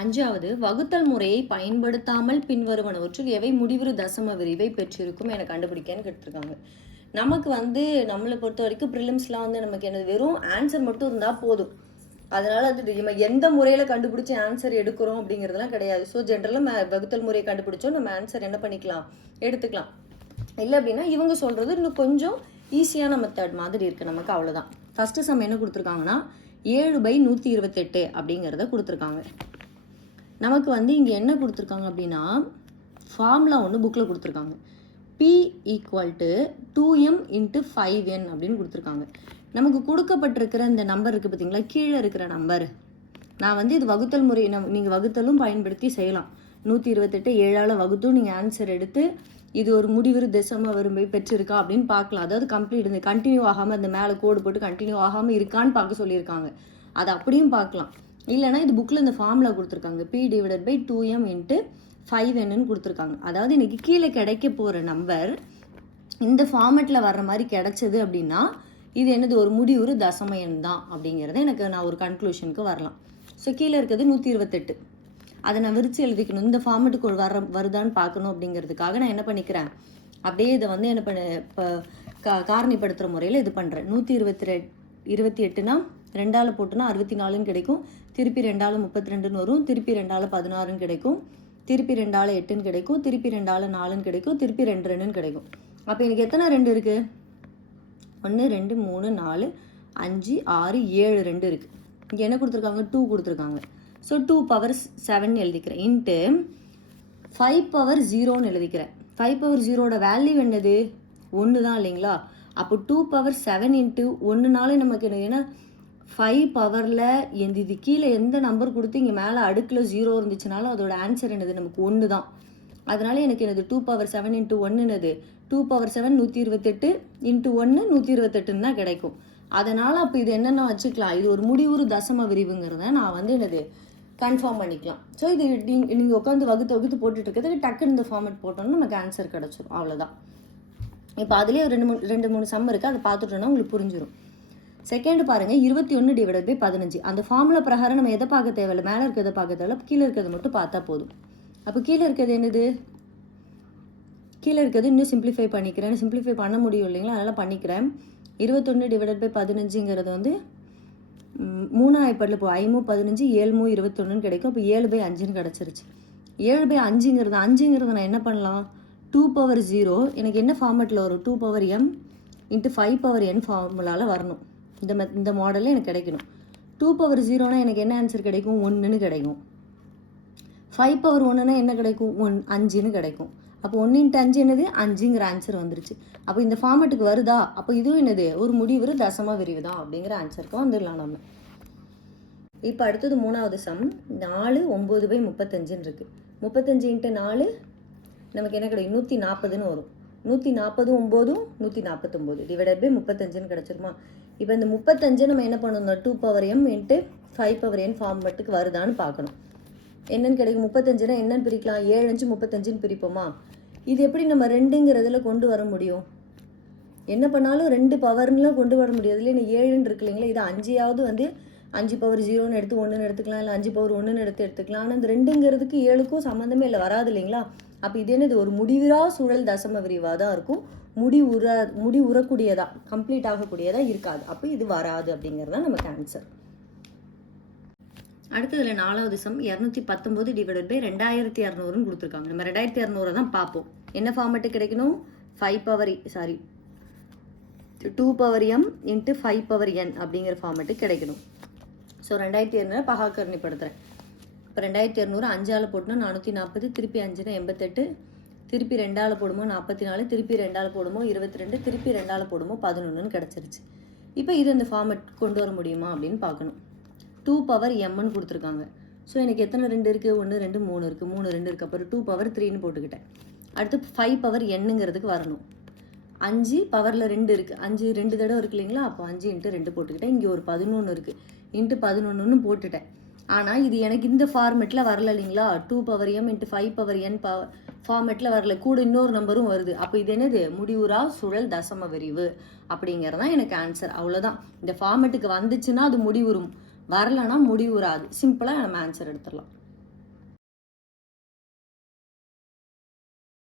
அஞ்சாவது வகுத்தல் முறையை பயன்படுத்தாமல் பின்வருவனவற்றில் எவை முடிவுறு தசம விரிவை பெற்றிருக்கும் என கண்டுபிடிக்கன்னு கேட்டிருக்காங்க. நமக்கு வந்து நம்மளை பொறுத்த வரைக்கும் ப்ரிலிம்ஸ்லாம் வந்து நமக்கு என்னது வெறும் ஆன்சர் மட்டும் இருந்தால் போதும். அதனால் அது நம்ம எந்த முறையில் கண்டுபிடிச்சி ஆன்சர் எடுக்கிறோம் அப்படிங்கிறதுலாம் கிடையாது. ஸோ ஜென்ரலாக வகுத்தல் முறையை கண்டுபிடிச்சோம் நம்ம ஆன்சர் என்ன பண்ணிக்கலாம் எடுத்துக்கலாம். இல்லை அப்படின்னா இவங்க சொல்கிறது இன்னும் கொஞ்சம் ஈஸியான மெத்தட் மாதிரி இருக்குது நமக்கு அவ்வளோதான் ஃபஸ்ட்டு சம் என்ன கொடுத்துருக்காங்கன்னா ஏழு பை நூற்றி இருபத்தெட்டு அப்படிங்கிறத கொடுத்துருக்காங்க. நமக்கு வந்து இங்கே என்ன கொடுத்துருக்காங்க அப்படின்னா ஃபார்முலா ஒன்று புக்கில் கொடுத்துருக்காங்க. P equal to two M into five N அப்படின்னு கொடுத்துருக்காங்க. நமக்கு கொடுக்கப்பட்டிருக்கிற இந்த நம்பர் இருக்குது பார்த்தீங்களா கீழே இருக்கிற நம்பர் நான் வந்து இது வகுத்தல் முறை நம் நீங்கள் வகுத்தலும் பயன்படுத்தி செய்யலாம். நூற்றி இருபத்தெட்டு ஏழால் வகுத்தும் நீங்கள் ஆன்சர் எடுத்து இது ஒரு முடிவிறு தசம விரும்பி பெற்றிருக்கா அப்படின்னு பார்க்கலாம். அதாவது கம்ப்ளீட் இந்த கண்டினியூ ஆகாமல் அந்த மேலே கோடு போட்டு கண்டினியூ ஆகாமல் இருக்கான்னு பார்க்க சொல்லியிருக்காங்க. அதை அப்படியும் பார்க்கலாம். இல்லைனா இது புக்கில் இந்த ஃபார்முலா கொடுத்துருக்காங்க. P divided by two M into five என்னன்னு கொடுத்துருக்காங்க. அதாவது இன்றைக்கி கீழே கிடைக்க போகிற நம்பர் இந்த ஃபார்மெட்டில் வர்ற மாதிரி கிடைச்சது அப்படின்னா இது என்னது? ஒரு முடிவுறு தசம எண் தான் அப்படிங்கிறத எனக்கு நான் ஒரு கன்க்ளூஷனுக்கு வரலாம். ஸோ கீழே இருக்கிறது நூற்றி இருபத்தெட்டு. அதை நான் விரித்து எழுதிக்கணும். இந்த ஃபார்மெட்டுக்கு வர வருதான்னு பார்க்கணும் அப்படிங்கிறதுக்காக நான் என்ன பண்ணிக்கிறேன்? அப்படியே இதை வந்து என்ன பண்ண இப்போ கா காரணிப்படுத்துகிற முறையில் இது பண்ணுறேன் நூற்றி இருபத்தி ரெ இருபத்தி எட்டுனா ரெண்டால் போட்டுனா அறுபத்தி நாலுன்னு கிடைக்கும். திருப்பி ரெண்டால் முப்பத்தி ரெண்டுன்னு வரும். திருப்பி ரெண்டால் பதினாறுன்னு கிடைக்கும். திருப்பி ரெண்டால் எட்டுன்னு கிடைக்கும். திருப்பி ரெண்டால் நாலுன்னு கிடைக்கும். திருப்பி ரெண்டு ரெண்டுன்னு கிடைக்கும். அப்போ எனக்கு எத்தனை ரெண்டு இருக்குது ஒன்று ரெண்டு மூணு நாலு அஞ்சு ஆறு ஏழு ரெண்டு இருக்குது இங்கே என்ன கொடுத்துருக்காங்க? டூ கொடுத்துருக்காங்க. ஸோ டூ பவர் செவன் எழுதிக்கிறேன். இன்ட்டு ஃபைவ் பவர் ஜீரோன்னு எழுதிக்கிறேன். ஃபைவ் பவர் ஜீரோட வேல்யூ என்னது? ஒன்று தான் இல்லைங்களா? அப்போ டூ பவர் செவன் இன்ட்டு ஒன்றுனாலே நமக்கு என்ன ஏன்னா ஃபைவ் பவரில் எந்த இது கீழே எந்த நம்பர் கொடுத்து இங்கே மேலே அடுக்கில் ஜீரோ இருந்துச்சுனாலும் அதோட ஆன்சர் என்னது? நமக்கு ஒன்று தான் அதனால் எனக்கு என்னது? டூ பவர் செவன் இன்ட்டு ஒன்றுனது டூ பவர் செவன் நூற்றி இருபத்தெட்டு இன்ட்டு ஒன்று நூற்றி இருபத்தெட்டுன்னு தான் கிடைக்கும். அதனால் அப்போ இது என்னென்ன வச்சுக்கலாம்? இது ஒரு முடிவுறு தசம விரிவுங்கிறத நான் வந்து என்னது? கன்ஃபார்ம் பண்ணிக்கலாம். ஸோ இது நீங்கள் உட்காந்து வகுத்து வகுத்து போட்டுட்டு இருக்கிறதுக்கு டக்குன்னு இந்த ஃபார்மேட் போட்டோம்னா நமக்கு ஆன்சர் கிடச்சிரும். அவ்வளோதான் இப்போ அதுலேயே ஒரு ரெண்டு மூணு ரெண்டு மூணு சம் இருக்குது அதை பார்த்துட்டோன்னா உங்களுக்கு புரிஞ்சிடும் செகண்ட் பாருங்கள் இருபத்தி ஒன்று டிவைடட் பை பதினஞ்சு. அந்த ஃபார்முலா பிரகாரம் நம்ம எதை பார்க்க தேவையில்ல? மேலே இருக்கிறத பார்க்க தேவையில்ல. கீழே இருக்கிறத மட்டும் பார்த்தா போதும். அப்போ கீழே இருக்கிறது என்னது? கீழே இருக்கிறது இன்னும் சிம்பிளிஃபை பண்ணிக்கிறேன். சிம்பிளிஃபை பண்ண முடியும் இல்லைங்களா? அதனால் பண்ணிக்கிறேன். இருபத்தொன்று டிவைடட் பை பதினஞ்சுங்கிறது வந்து மூணு ஐப்படில் இப்போ ஐமூ பதினஞ்சு ஏழுமூ இருபத்தொன்னு கிடைக்கும். அப்போ ஏழு பை அஞ்சுன்னு கிடச்சிருச்சு. ஏழு பை அஞ்சுங்கிறது அஞ்சுங்கிறது நான் என்ன பண்ணலாம்? டூ பவர் ஜீரோ எனக்கு என்ன ஃபார்மேட்டில் வரும்? Two power M into five power N ஃபார்முலாவில் வரணும். இந்த மெத் இந்த மாடலில் எனக்கு கிடைக்கணும். டூ பவர் ஜீரோனால் எனக்கு என்ன ஆன்சர் கிடைக்கும்? ஒன்றுன்னு கிடைக்கும். ஃபைவ் பவர் ஒன்றுனா என்ன கிடைக்கும்? ஒன் அஞ்சுன்னு கிடைக்கும். அப்போ ஒன்று இன்ட்டு அஞ்சு என்னது? அஞ்சுங்கிற ஆன்சர் வந்துருச்சு. அப்போ இந்த ஃபார்மெட்டுக்கு வருதா? அப்போ இதுவும் என்னது? ஒரு முடிவு தசம விரிவு தான் அப்படிங்கிற ஆன்சருக்கும் வந்துடலாம் நம்ம. இப்போ அடுத்தது மூணாவது சம் நாலு ஒம்பது பை முப்பத்தஞ்சுன்னு இருக்குது முப்பத்தஞ்சு இன்ட்டு நாலு நமக்கு என்ன கிடைக்கும்? நூற்றி நாற்பதுன்னு வரும். நூற்றி நாற்பது ஒம்போதும் நூற்றி நாற்பத்தொம்போது டிவைடட் பை முப்பத்தஞ்சுன்னு கிடச்சிருமா? இப்போ இந்த முப்பத்தஞ்சு நம்ம என்ன பண்ணணும் two power M into five power N ஃபார்மேட்டுக்கு வருதான்னு பார்க்கணும். என்னென்னு கிடைக்கும் முப்பத்தஞ்சுனா என்னன்னு பிரிக்கலாம்? ஏழு அஞ்சு முப்பத்தஞ்சுன்னு பிரிப்போமா? இது எப்படி நம்ம ரெண்டுங்கிறதுல கொண்டு வர முடியும்? என்ன பண்ணாலும் ரெண்டு பவர்லாம் கொண்டு வர முடியாது. இல்லை ஏழுன்னு இருக்கு இல்லைங்களா? இது அஞ்சையாவது வந்து அஞ்சு பவர் ஜீரோன்னு எடுத்து ஒன்றுன்னு எடுத்துக்கலாம். இல்லை அஞ்சு பவர் ஒன்றுன்னு எடுத்து எடுத்துக்கலாம். ஆனால் இந்த ரெண்டுங்கிறதுக்கு ஏழுக்கும் சம்மந்தமே இல்லை வராது இல்லைங்களா? அப்போ இது என்னது? ஒரு முடிவிரா சூழல் தசம விரிவாக தான் இருக்கும். முடி உற முடி உறக்கூடியதா கம்ப்ளீட் ஆகக்கூடியதா இருக்காது. அப்போ இது வராது அப்படிங்கிறது தான் நமக்கு ஆன்சர் அடுத்ததுல நாலாவது சம் இரநூத்தி பத்தொம்போது டிவைடட் பை ரெண்டாயிரத்தி இரநூறுன்னு கொடுத்துருக்காங்க. நம்ம ரெண்டாயிரத்தி இரநூறு தான் பார்ப்போம். என்ன ஃபார்மெட்டு கிடைக்கணும்? Five power sorry two power M into five power N அப்படிங்கிற ஃபார்மெட்டு கிடைக்கணும். ஸோ ரெண்டாயிரத்தி இரநூறு பகாக்கரணிப்படுத்துகிறேன் இப்போ ரெண்டாயிரத்தி இரநூறு அஞ்சால் போட்டோம்னா நானூற்றி நாற்பது திருப்பி அஞ்சுனா எண்பத்தெட்டு திருப்பி ரெண்டால் போடுமோ நாற்பத்தி நாலு திருப்பி ரெண்டால் போடுமோ இருபத்தி ரெண்டு திருப்பி ரெண்டால் போடுமோ பதினொன்றுன்னு கிடச்சிருச்சு. இப்போ இது இந்த ஃபார்மெட் கொண்டு வர முடியுமா அப்படின்னு பார்க்கணும். டூ பவர் எம்னு கொடுத்துருக்காங்க. ஸோ எனக்கு எத்தனை ரெண்டு இருக்குது ஒன்று ரெண்டு மூணு இருக்குது மூணு ரெண்டு இருக்குது அப்புறம் டூ பவர் த்ரீன்னு போட்டுக்கிட்டேன். அடுத்து ஃபைவ் பவர் எண்ணுங்கிறதுக்கு வரணும். அஞ்சு பவரில் ரெண்டு இருக்குது அஞ்சு ரெண்டு தடவை இருக்கு இல்லைங்களா? அப்போ அஞ்சு இன்ட்டு ரெண்டு போட்டுக்கிட்டேன். இங்கே ஒரு பதினொன்று இருக்குது இன்ட்டு பதினொன்றுன்னு போட்டுட்டேன். ஆனால் இது எனக்கு இந்த ஃபார்மெட்டில் வரல இல்லைங்களா? Two power M into five power N power ஃபார்மெட்டில் வரல. கூட இன்னொரு நம்பரும் வருது. அப்போ இது என்னது? முடிவுறா சுழல் தசம விரிவு அப்படிங்கிறது தான் எனக்கு ஆன்சர் அவ்வளோதான் இந்த ஃபார்மெட்டுக்கு வந்துச்சுன்னா அது முடிவுறும். வரலன்னா முடிவுறாது. சிம்பிளாக நம்ம ஆன்சர் எடுத்துடலாம்.